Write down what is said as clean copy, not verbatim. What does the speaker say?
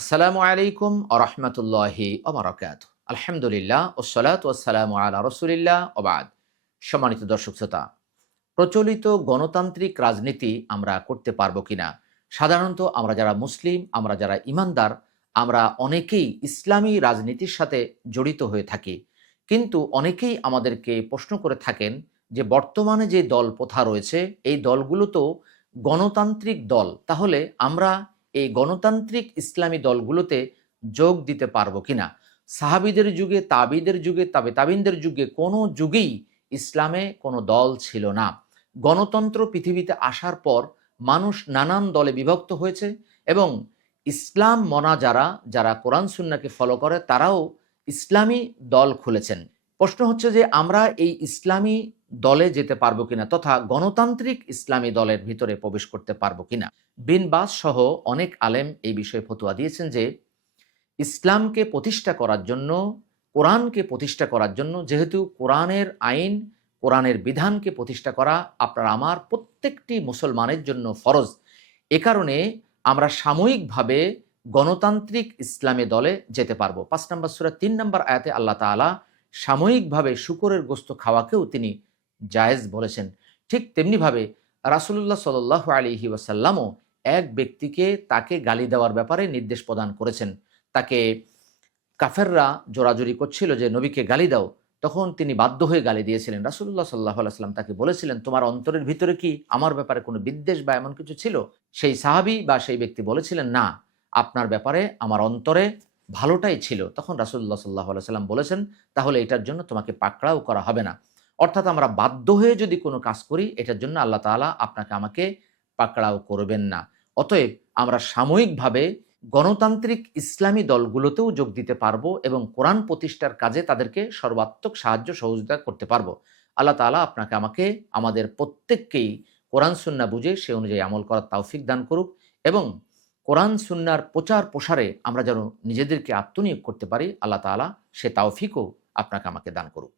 আসসালামু আলাইকুম আরহামতুল্লাহি ওবারাকাতুহু। আলহামদুলিল্লাহ ওসসালাতু ওয়াসসালামু আলা রাসূলিল্লাহ ওয়া বা'দ। সম্মানিত দর্শক শ্রোতা, প্রচলিত গণতান্ত্রিক রাজনীতি আমরা করতে পারবো কিনা? সাধারণত আমরা যারা মুসলিম, আমরা যারা ঈমানদার, আমরা অনেকেই ইসলামী রাজনীতির সাথে জড়িত হয়ে থাকি। কিন্তু অনেকেই আমাদেরকে প্রশ্ন করে থাকেন যে বর্তমানে যে দল প্রথা রয়েছে এই দলগুলো তো গণতান্ত্রিক দল। তাহলে আমরা এই গণতান্ত্রিক ইসলামী দলগুলোতে যোগ দিতে পারবো কিনা? সাহাবীদের যুগে, তাবিদের যুগে, তাবিনদের যুগে কোনো যুগেই ইসলামে কোনো দল ছিল না। গণতন্ত্র পৃথিবীতে আসার পর মানুষ নানান দলে বিভক্ত হয়েছে এবং ইসলাম মনা যারা কোরআন সুন্নাহকে ফলো করে তারাও ইসলামী দল খুলেছেন। প্রশ্ন হচ্ছে যে আমরা এই ইসলামী দলে যেতে পারবো কিনা তথা গণতান্ত্রিক ইসলামী দলের ভিতরে প্রবেশ করতে পারবো কিনা। বিন বাজ সহ অনেক আলেম এই বিষয়ে ফতোয়া দিয়েছেন যে ইসলামকে প্রতিষ্ঠা করার জন্য, কোরআনকে প্রতিষ্ঠা করার জন্য, যেহেতু কোরআনের আইন, কোরআনের বিধানকে প্রতিষ্ঠা করা আপনার আমার প্রত্যেকটি মুসলমানের জন্য ফরজ। এ কারণে আমরা সাময়িকভাবে গণতান্ত্রিক ইসলামী দলে যেতে পারবো। ৫ নম্বর সূরা ৩ নম্বর আয়াতে আল্লাহ তাআলা সাময়িকভাবে শূকরের গোশত খাওয়াকেও তিনি জায়েজ বলেছেন। ঠিক তেমনিভাবে রাসূলুল্লাহ সাল্লাল্লাহু আলাইহি ওয়াসাল্লামও এক ব্যক্তিকে তাকে গালি দেওয়ার ব্যাপারে নির্দেশ প্রদান করেছেন। তাকে কাফেররা জোরাজুরি করছিল যে নবীকে গালি দাও, তখন তিনি বাধ্য হয়ে গালি দিয়েছিলেন। রাসূলুল্লাহ সাল্লাল্লাহু আলাইহি ওয়াসাল্লাম তাকে বলেছিলেন, তোমার অন্তরের ভিতরে কি আমার ব্যাপারে কোনো বিদ্বেষ বা এমন কিছু ছিল? সেই সাহাবী বা সেই ব্যক্তি বলেছিলেন, না, আপনার ব্যাপারে আমার অন্তরে ভালোটাই ছিল। তখন রাসূলুল্লাহ সাল্লাল্লাহু আলাইহি ওয়াসাল্লাম বলেছেন, তাহলে এটার জন্য তোমাকে পাকড়াও করা হবে না। অর্থাৎ আমরা বাধ্য হয়ে যদি কোনো কাজ করি এটার জন্য আল্লাহ তাআলা আপনাকে আমাকে পাকড়াও করবেন না। অতএব আমরা সাময়িকভাবে গণতান্ত্রিক ইসলামী দলগুলোতেও যোগ দিতে পারবো এবং কোরআন প্রতিষ্ঠার কাজে তাদেরকে সর্বাত্মক সাহায্য সহযোগিতা করতে পারবো। আল্লাহ তাআলা আপনাকে আমাকে আমাদের প্রত্যেককেই কোরআন সুন্নাহ বুঝে সে অনুযায়ী আমল করার তৌফিক দান করুক এবং কোরআন সুন্নাহর প্রচার প্রসারে আমরা যেন নিজেদেরকে আত্মনিয়োগ করতে পারি, আল্লাহ তাআলা সে তৌফিকও আপনাকে আমাকে দান করুক।